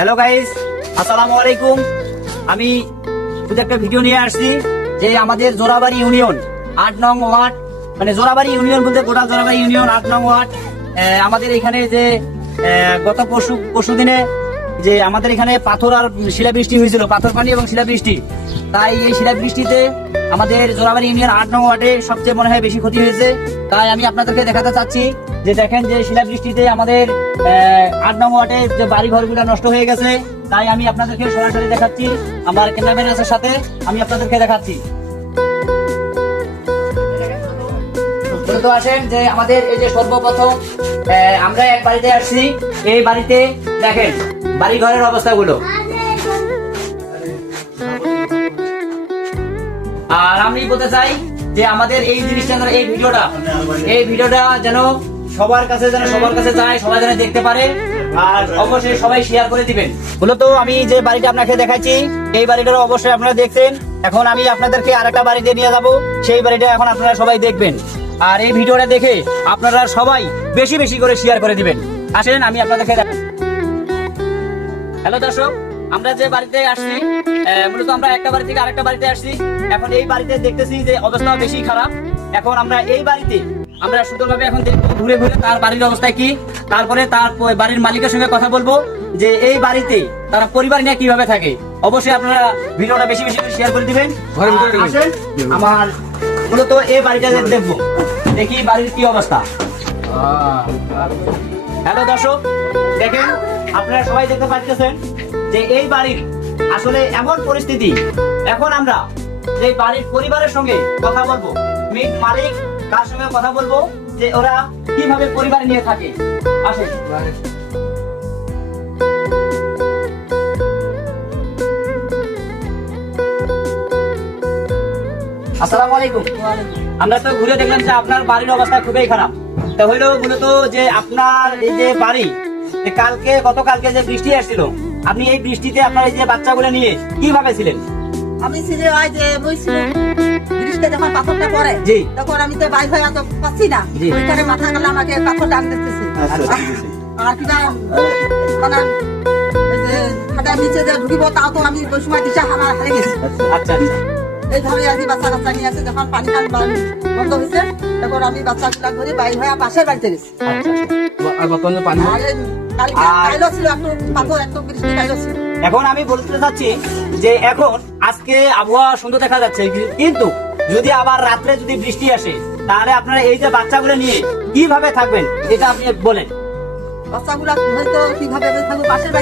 Hello guys, আসসালামু আলাইকুম। আমি একটা ভিডিও নিয়ে আসছি যে আমাদের জোড়াবাড়ি ইউনিয়ন 8 নং ওয়ার্ড, মানে জোড়াবাড়ি ইউনিয়ন বলতে গোটা জোড়াবাড়ি ইউনিয়ন 8 নং ওয়ার্ড। আমাদের এখানে যে গত পরশু দিনে যে আমাদের এখানে পাথর আর শিলাবৃষ্টি হয়েছিল, পাথর পানি এবং শিলাবৃষ্টি। তাই এই শিলাবৃষ্টিতে আমাদের জোড়াবাড়ি ইউনিয়ন 8 নং ওয়ার্ডে সবচেয়ে মনে হয় বেশি ক্ষতি হয়েছে। তাই আমি আপনাদেরকে দেখাতে চাচ্ছি যে দেখেন যে শিলাবৃষ্টিতে আমাদের 8 নং ওয়ার্ডে যে বাড়ি ঘরগুলো নষ্ট হয়ে গেছে। তাই আমি আপনাদেরকে সরাসরি দেখাচ্ছি, আমার ক্যামেরাম্যানের সাথে আমি আপনাদেরকে দেখাচ্ছি। তো আসেন যে আমাদের এই যে সর্বপ্রথম আমরা এক বাড়িতে আসছি। এই বাড়িতে দেখেন বাড়ি ঘরের অবস্থাগুলো। আর আমি বলতে চাই যে আমাদের এই জিনিসটা, এই ভিডিওটা যেন সবার কাছে যায়, সবাই যেন দেখতে পারে। আর অবশ্যই সবাই শেয়ার করে দিবেন। মূলত আমি যে বাড়িটা আপনাকে দেখাচ্ছি এই বাড়িটার অবশ্যই আপনারা দেখছেন। এখন আমি আপনাদেরকে আরেকটা বাড়িতে নিয়ে যাব, সেই বাড়িটা এখন আপনারা সবাই দেখবেন। আর এই ভিডিওটা দেখে আপনারা সবাই বেশি বেশি করে শেয়ার করে দিবেন। আসেন আমি আপনাদেরকে দেখাই। হ্যালো দর্শক, আমরা যে বাড়িতে আসছি, মূলত আমরা একটা বাড়ি থেকে আরেকটা বাড়িতে আসছি। এখন এই বাড়িতে দেখতেছি যে অবস্থা বেশি খারাপ। এখন আমরা এই বাড়িতে আমরা সুন্দরভাবে এখন ঘুরে ঘুরে তার বাড়ির অবস্থা কি, তারপরে তার বাড়ির মালিকের সঙ্গে কথা বলবো যে এই বাড়িতে তারা পরিবার নিয়ে কিভাবে থাকে। অবশ্যই আপনারা ভিডিওটা বেশি বেশি শেয়ার করে দিবেন। আমার মূলত এই বাড়িটা দেখবো, দেখি বাড়ির কি অবস্থা। হ্যালো দর্শক, দেখেন আপনারা সবাই দেখতে পাচ্ছেন যে এই বাড়ির আসলে এমন পরিস্থিতি। এখন আমরা এই বাড়ির পরিবারের সঙ্গে কথা বলবো, মালিক তার সঙ্গে কথা বলবো যে ওরা কিভাবে পরিবার নিয়ে থাকে। আসেন। আসসালামু আলাইকুম। আমরা তো ঘুরে দেখলাম যে আপনার বাড়ির অবস্থা খুবই খারাপ। তা হইলো মূলত যে আপনার এই যে বাড়ি, গতকালকে যে বৃষ্টি আসছিল, আপনি এই বৃষ্টিতে আপনার এই যে বাচ্চাগুলো নিয়ে কিভাবে ছিলেন? আমি ছিল যে বৃষ্টিতে যখন পাথরটা পড়ে তখন আমি তো বাইর হয়ে তো পাচ্ছি না, ওইখানে মাথা গেলে আমাকে পাথর ডাক দিতেছে। আর কিনা মানে হাঁটার নিচে যে ঢুকিব তাও তো আমি ওই সময় দিশা আমার হারিয়ে গেছি। আচ্ছা আচ্ছা, এইভাবে আজ বাচ্চা কাচ্চা নিয়ে আছে। যখন পানি বন্ধ হয়েছে তখন আমি বাচ্চাগুলা ধরে বাইর হয়ে পাশের বাড়িতে গেছি। এখন আমি বলতে চাচ্ছি যে এখন আজকে আবহাওয়া সুন্দর দেখা যাচ্ছে, কিন্তু যদি আবার রাত্রে যদি বৃষ্টি আসে তাহলে আপনারা এই যে বাচ্চাগুলো নিয়ে কিভাবে থাকবেন এটা আপনি বলেন। বাচ্চাগুলা হয়তো কিভাবে থাকবো পাশের